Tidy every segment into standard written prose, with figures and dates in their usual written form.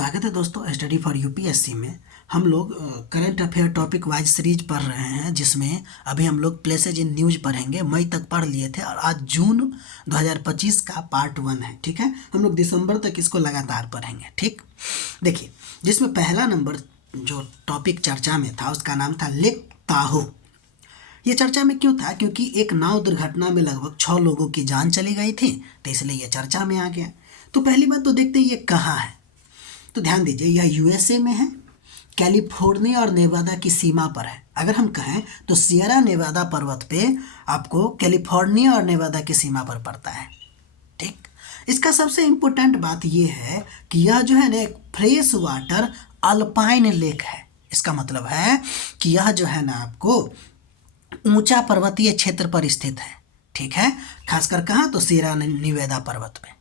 स्वागत है दोस्तों स्टडी फॉर यूपीएससी में। हम लोग current affair topic wise series पढ़ रहे हैं, जिसमें अभी हम लोग प्लेसेज इन न्यूज़ पढ़ेंगे। मई तक पढ़ लिए थे और आज जून 2025 का पार्ट 1 है। ठीक है, हम लोग दिसंबर तक इसको लगातार पढ़ेंगे। ठीक, देखिए, जिसमें पहला नंबर जो टॉपिक चर्चा में था उसका नाम था लेक ताहो। ये चर्चा में क्यों था? क्योंकि एक नाव दुर्घटना में लगभग 6 लोगों की जान चली गई थी, तो इसलिए ये चर्चा में आ गया। तो पहली बात तो देखते हैं ये कहाँ है। तो ध्यान दीजिए, यह यूएसए में है, कैलिफोर्निया और नेवादा की सीमा पर है। अगर हम कहें तो सियरा नेवादा पर्वत पे आपको कैलिफोर्निया और नेवादा की सीमा पर पड़ता है। ठीक, इसका सबसे इम्पोर्टेंट बात यह है कि यह जो है ना एक फ्रेश वाटर अल्पाइन लेक है। इसका मतलब है कि यह जो है ना आपको ऊंचा पर्वतीय क्षेत्र पर स्थित है। ठीक है, खासकर कहाँ? तो सियरा नेवादा पर्वत पे।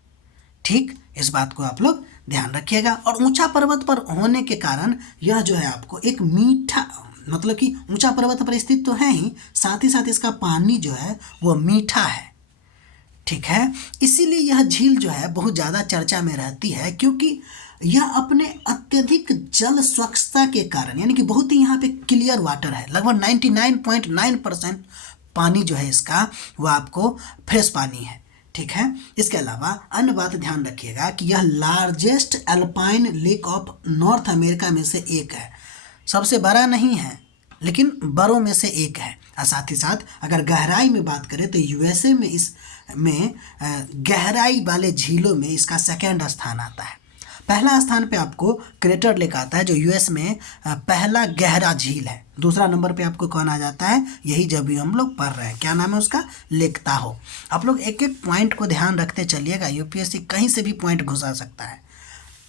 ठीक, इस बात को आप लोग ध्यान रखिएगा। और ऊंचा पर्वत पर होने के कारण यह जो है आपको एक मीठा, मतलब कि ऊंचा पर्वत पर स्थित तो है ही, साथ ही साथ इसका पानी जो है वो मीठा है। ठीक है, इसीलिए यह झील जो है बहुत ज़्यादा चर्चा में रहती है, क्योंकि यह अपने अत्यधिक जल स्वच्छता के कारण, यानी कि बहुत ही यहाँ पे क्लियर वाटर है। लगभग 99.9% पानी जो है इसका वो आपको फ्रेश पानी है। ठीक है, इसके अलावा अन्य बात ध्यान रखिएगा कि यह largest alpine lake of north America में से एक है। सबसे बड़ा नहीं है, लेकिन बड़ों में से एक है। और साथ ही साथ अगर गहराई में बात करें तो यूएसए में इसमें गहराई वाले झीलों में इसका सेकेंड स्थान आता है। पहला स्थान पे आपको क्रेटर लेक आता है, जो यूएस में पहला गहरा झील है। दूसरा नंबर पे आपको कौन आ जाता है? यही जब भी हम लोग पढ़ रहे हैं, क्या नाम है उसका? लेक ताहो। आप लोग एक एक पॉइंट को ध्यान रखते चलिएगा, यूपीएससी कहीं से भी पॉइंट घुसा सकता है।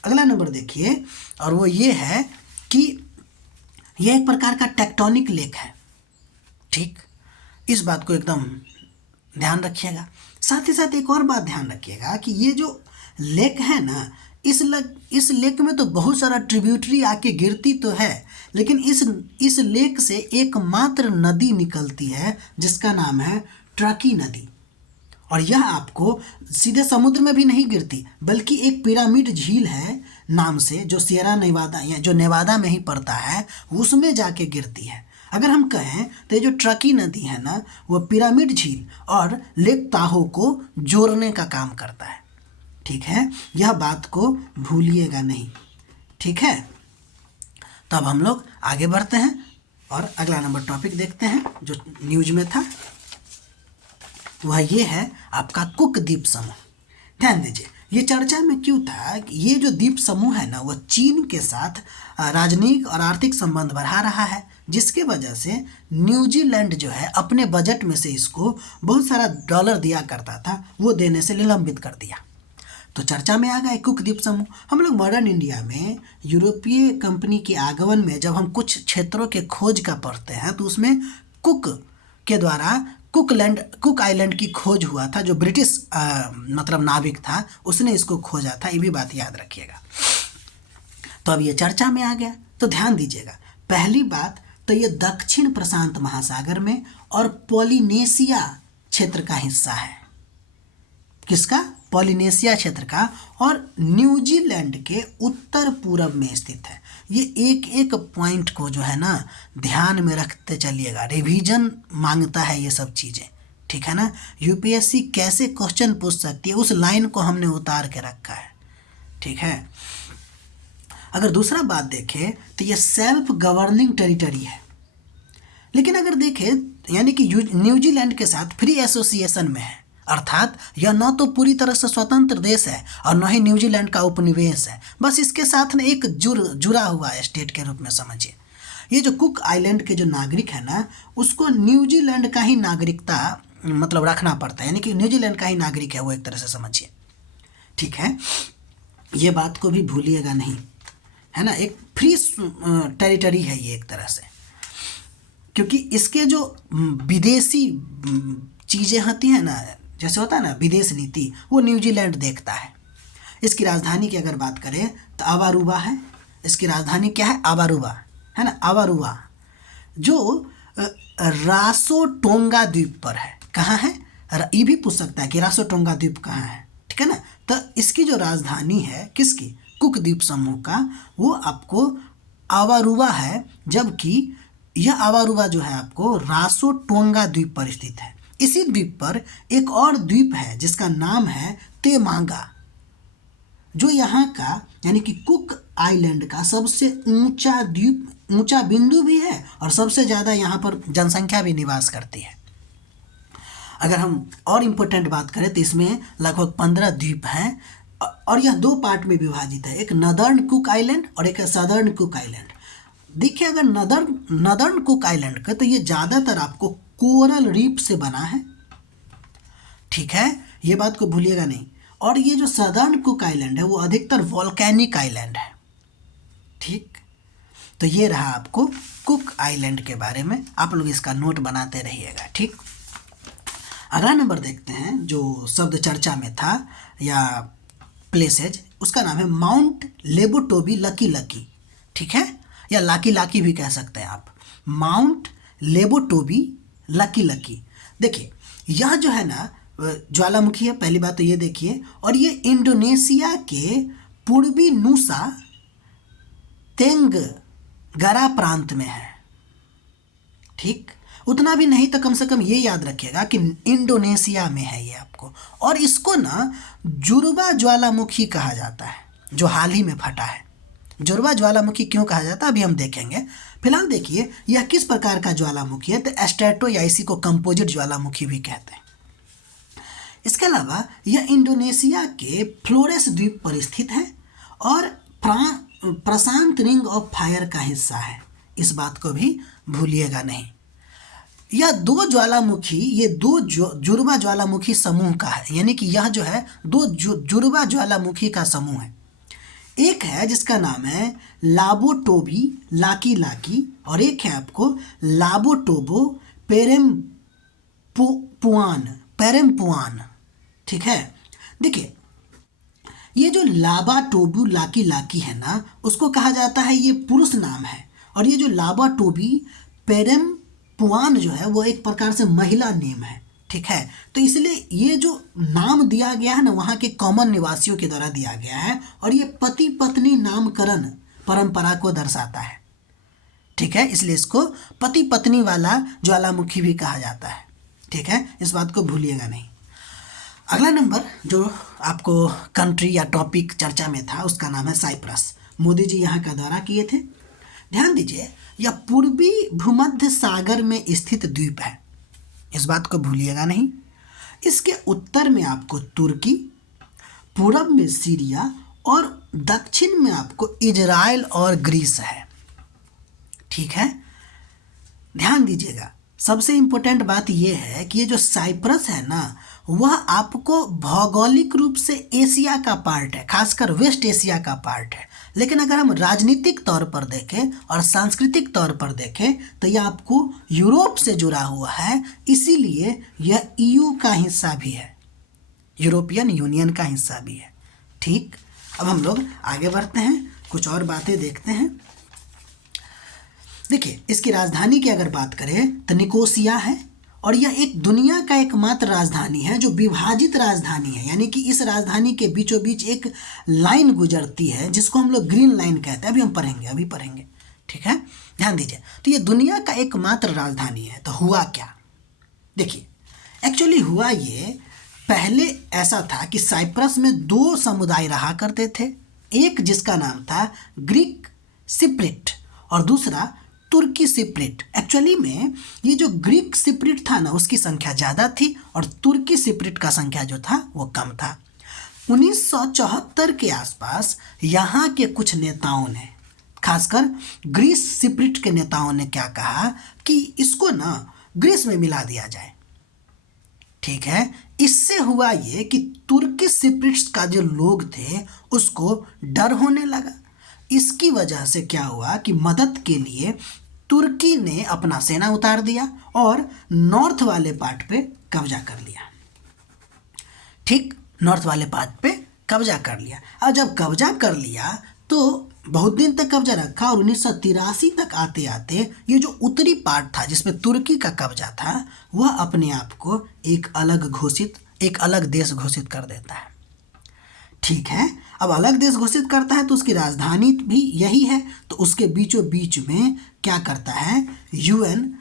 अगला नंबर देखिए, और वो ये है कि यह एक प्रकार का टेक्टोनिक लेक है। ठीक, इस बात को एकदम ध्यान रखिएगा। साथ ही साथ एक और बात ध्यान रखिएगा कि ये जो लेक है ना, इस लेक में तो बहुत सारा ट्रिब्यूटरी आके गिरती तो है, लेकिन इस लेक से एकमात्र नदी निकलती है जिसका नाम है ट्रकी नदी। और यह आपको सीधे समुद्र में भी नहीं गिरती, बल्कि एक पिरामिड झील है नाम से, जो सियरा नेवादा या जो नेवादा में ही पड़ता है, उसमें जाके गिरती है। अगर हम कहें तो ये जो ट्रकी नदी है ना, वो पिरामिड झील और लेक ताहो को जोड़ने का काम करता है। ठीक है, यह बात को भूलिएगा नहीं। ठीक है, तो अब हम लोग आगे बढ़ते हैं और अगला नंबर टॉपिक देखते हैं जो न्यूज में था। वह ये है आपका कुक द्वीप समूह। ध्यान दीजिए, ये चर्चा में क्यों था कि ये जो द्वीप समूह है ना, वह चीन के साथ राजनीतिक और आर्थिक संबंध बढ़ा रहा है, जिसके वजह से न्यूजीलैंड जो है अपने बजट में से इसको बहुत सारा डॉलर दिया करता था, वो देने से निलंबित कर दिया। तो चर्चा में आ गया कुक द्वीप समूह। हम लोग मॉडर्न इंडिया में यूरोपीय कंपनी के आगमन में जब हम कुछ क्षेत्रों के खोज का पढ़ते हैं, तो उसमें कुक के द्वारा कुक आइलैंड की खोज हुआ था। जो ब्रिटिश मतलब नाविक था, उसने इसको खोजा था। ये भी बात याद रखिएगा। तो अब ये चर्चा में आ गया, तो ध्यान दीजिएगा। पहली बात तो ये दक्षिण प्रशांत महासागर में और पॉलिनेशिया क्षेत्र का हिस्सा है। किसका? पॉलिनेशिया क्षेत्र का, और न्यूजीलैंड के उत्तर पूर्व में स्थित है। ये एक एक पॉइंट को जो है ना ध्यान में रखते चलिएगा, रिवीजन मांगता है ये सब चीज़ें। ठीक है ना, यूपीएससी कैसे क्वेश्चन पूछ सकती है, उस लाइन को हमने उतार के रखा है। ठीक है, अगर दूसरा बात देखें तो ये सेल्फ गवर्निंग टेरिटरी है। लेकिन अगर देखें, यानी कि न्यूजीलैंड के साथ फ्री एसोसिएशन में है, अर्थात यह न तो पूरी तरह से स्वतंत्र देश है और न ही न्यूजीलैंड का उपनिवेश है, बस इसके साथ में एक जुड़ा हुआ है स्टेट के रूप में समझिए। ये जो कुक आइलैंड के जो नागरिक है ना, उसको न्यूजीलैंड का ही नागरिकता मतलब रखना पड़ता है, यानी कि न्यूजीलैंड का ही नागरिक है वो, एक तरह से समझिए। ठीक है, ये बात को भी भूलिएगा नहीं, है ना। एक फ्री टेरिटरी है ये एक तरह से, क्योंकि इसके जो विदेशी चीज़ें होती हैं ना, जैसे होता है ना विदेश नीति, वो न्यूजीलैंड देखता है। इसकी राजधानी की अगर बात करें तो आवारुवा है। इसकी राजधानी क्या है? आवारुवा, है ना, आवारुवा, जो रासोटोंगा द्वीप पर है। कहाँ है? ये भी पूछ सकता है कि रासोटोंगा द्वीप कहाँ है। ठीक है ना, तो इसकी जो राजधानी है, किसकी? कुक द्वीप समूह का, वो आपको आवारुवा है, जबकि यह आवारुवा जो है आपको रासोटोंगा द्वीप पर स्थित है। इसी द्वीप पर एक और द्वीप है जिसका नाम है तेमांगा, जो यहाँ का यानी कि कुक आइलैंड का सबसे ऊंचा द्वीप, ऊंचा बिंदु भी है और सबसे ज़्यादा यहाँ पर जनसंख्या भी निवास करती है। अगर हम और इम्पोर्टेंट बात करें तो इसमें लगभग 15 द्वीप हैं और यह 2 पार्ट में विभाजित है, एक नदर्न कुक आइलैंड और एक सदर्न कुक आइलैंड। देखिए अगर नदर्न कुक आइलैंड का, तो ये ज़्यादातर आपको कोरल रीफ से बना है, ठीक है, ये बात को भूलिएगा नहीं। और ये जो सदर्न कुक आइलैंड है वो अधिकतर वॉल्केनिक आइलैंड है, ठीक। तो ये रहा आपको कुक आइलैंड के बारे में, आप लोग इसका नोट बनाते रहिएगा, ठीक। अगला नंबर देखते हैं जो शब्द चर्चा में था या प्लेसेज, उसका नाम है माउंट लेबोटोबी लकी लकी, ठीक है, या लाकी लाकी भी कह सकते हैं आप, माउंट लेबोटोबी लकी लकी। देखिए यह जो है ना ज्वालामुखी है, पहली बात तो ये देखिए, और ये इंडोनेशिया के पूर्वी नुसा तेंगरा प्रांत में है, ठीक। उतना भी नहीं तो कम से कम ये याद रखिएगा कि इंडोनेशिया में है ये आपको। और इसको ना जुरबा ज्वालामुखी कहा जाता है, जो हाल ही में फटा है। जुरबा ज्वालामुखी क्यों कहा जाता है अभी हम देखेंगे। फिलहाल देखिए यह किस प्रकार का ज्वालामुखी है, तो एस्ट्रेटो या इसी को कंपोजिट ज्वालामुखी भी कहते हैं। इसके अलावा यह इंडोनेशिया के फ्लोरेस द्वीप पर स्थित है और प्रशांत रिंग ऑफ फायर का हिस्सा है, इस बात को भी भूलिएगा नहीं। यह 2 ज्वालामुखी, ये 2 जुरबा ज्वालामुखी समूह का है, यानी कि यह जो है 2 जुरबा ज्वालामुखी का समूह है। एक है जिसका नाम है लाबोटोबी लाकी लाकी और एक है आपको लाबोटोबो पेरेम्पुआन, ठीक है। देखिए ये जो लाबाटोबू लाकी लाकी है ना, उसको कहा जाता है, ये पुरुष नाम है, और ये जो लाबाटोबी पेरेम्पुआन जो है वो एक प्रकार से महिला नेम है, ठीक है। तो इसलिए ये जो नाम दिया गया है ना वहाँ के कॉमन निवासियों के द्वारा दिया गया है, और ये पति पत्नी नामकरण परंपरा को दर्शाता है, ठीक है। इसलिए इसको पति पत्नी वाला ज्वालामुखी भी कहा जाता है, ठीक है, इस बात को भूलिएगा नहीं। अगला नंबर जो आपको कंट्री या टॉपिक चर्चा में था उसका नाम है साइप्रस। मोदी जी यहाँ का दौरा किए थे। ध्यान दीजिए यह पूर्वी भूमध्य सागर में स्थित द्वीप है, इस बात को भूलिएगा नहीं। इसके उत्तर में आपको तुर्की, पूरब में सीरिया और दक्षिण में आपको इजराइल और ग्रीस है, ठीक है। ध्यान दीजिएगा सबसे इम्पोर्टेंट बात यह है कि ये जो साइप्रस है ना वह आपको भौगोलिक रूप से एशिया का पार्ट है, खासकर वेस्ट एशिया का पार्ट है। लेकिन अगर हम राजनीतिक तौर पर देखें और सांस्कृतिक तौर पर देखें तो यह आपको यूरोप से जुड़ा हुआ है, इसीलिए यह ईयू का हिस्सा भी है, यूरोपियन यूनियन का हिस्सा भी है, ठीक। अब हम लोग आगे बढ़ते हैं, कुछ और बातें देखते हैं। देखिए इसकी राजधानी की अगर बात करें तो निकोसिया है, और यह एक दुनिया का एकमात्र राजधानी है जो विभाजित राजधानी है, यानी कि इस राजधानी के बीचों बीच एक लाइन गुजरती है जिसको हम लोग ग्रीन लाइन कहते हैं, अभी पढ़ेंगे, ठीक है। ध्यान दीजिए, तो ये दुनिया का एकमात्र राजधानी है। तो हुआ क्या, देखिए एक्चुअली हुआ ये, पहले ऐसा था कि साइप्रस में 2 समुदाय रहा करते थे, एक जिसका नाम था ग्रीक सिप्रिट और दूसरा तुर्की सिप्रिट। एक्चुअली में ये जो ग्रीक सिप्रिट था ना उसकी संख्या ज़्यादा थी और तुर्की सिप्रिट का संख्या जो था वो कम था। 1974 के आसपास यहाँ के कुछ नेताओं ने, खासकर ग्रीस सिप्रिट के नेताओं ने क्या कहा कि इसको ना ग्रीस में मिला दिया जाए, ठीक है। इससे हुआ ये कि तुर्की सिप्रिट्स का जो लोग थे उसको डर होने लगा। इसकी वजह से क्या हुआ कि मदद के लिए तुर्की ने अपना सेना उतार दिया और नॉर्थ वाले पार्ट पे कब्जा कर लिया, ठीक, नॉर्थ वाले पार्ट पे कब्जा कर लिया। और जब कब्जा कर लिया तो बहुत दिन तक कब्जा रखा और 1983 तक आते आते ये जो उत्तरी पार्ट था जिसमें तुर्की का कब्जा था वह अपने आप को एक अलग देश घोषित कर देता है, ठीक है, अब अलग देश घोषित करता है तो उसकी राजधानी भी यही है, तो उसके बीचों बीच में क्या करता है, यूएन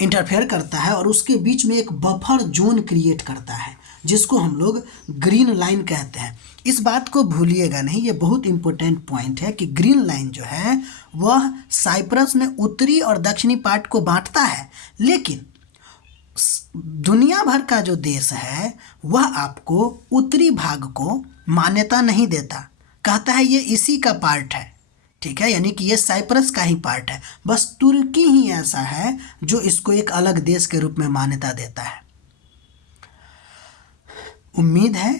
इंटरफेयर करता है और उसके बीच में एक बफर जोन क्रिएट करता है जिसको हम लोग ग्रीन लाइन कहते हैं। इस बात को भूलिएगा नहीं, ये बहुत इंपॉर्टेंट पॉइंट है कि ग्रीन लाइन जो है वह साइप्रस में उत्तरी और दक्षिणी पार्ट को बांटता है, लेकिन दुनिया भर का जो देश है वह आपको उत्तरी भाग को मान्यता नहीं देता, कहता है ये इसी का पार्ट है, ठीक है, यानी कि ये साइप्रस का ही पार्ट है। बस तुर्की ही ऐसा है जो इसको एक अलग देश के रूप में मान्यता देता है। उम्मीद है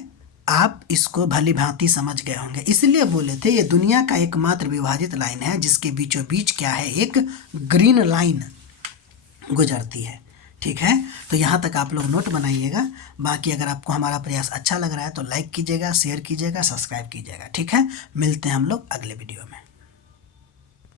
आप इसको भली भांति समझ गए होंगे। इसलिए बोले थे ये दुनिया का एकमात्र विभाजित लाइन है जिसके बीचों बीच क्या है, एक ग्रीन लाइन गुजरती है, ठीक है। तो यहाँ तक आप लोग नोट बनाइएगा। बाकी अगर आपको हमारा प्रयास अच्छा लग रहा है तो लाइक कीजिएगा, शेयर कीजिएगा, सब्सक्राइब कीजिएगा, ठीक है। मिलते हैं हम लोग अगले वीडियो में।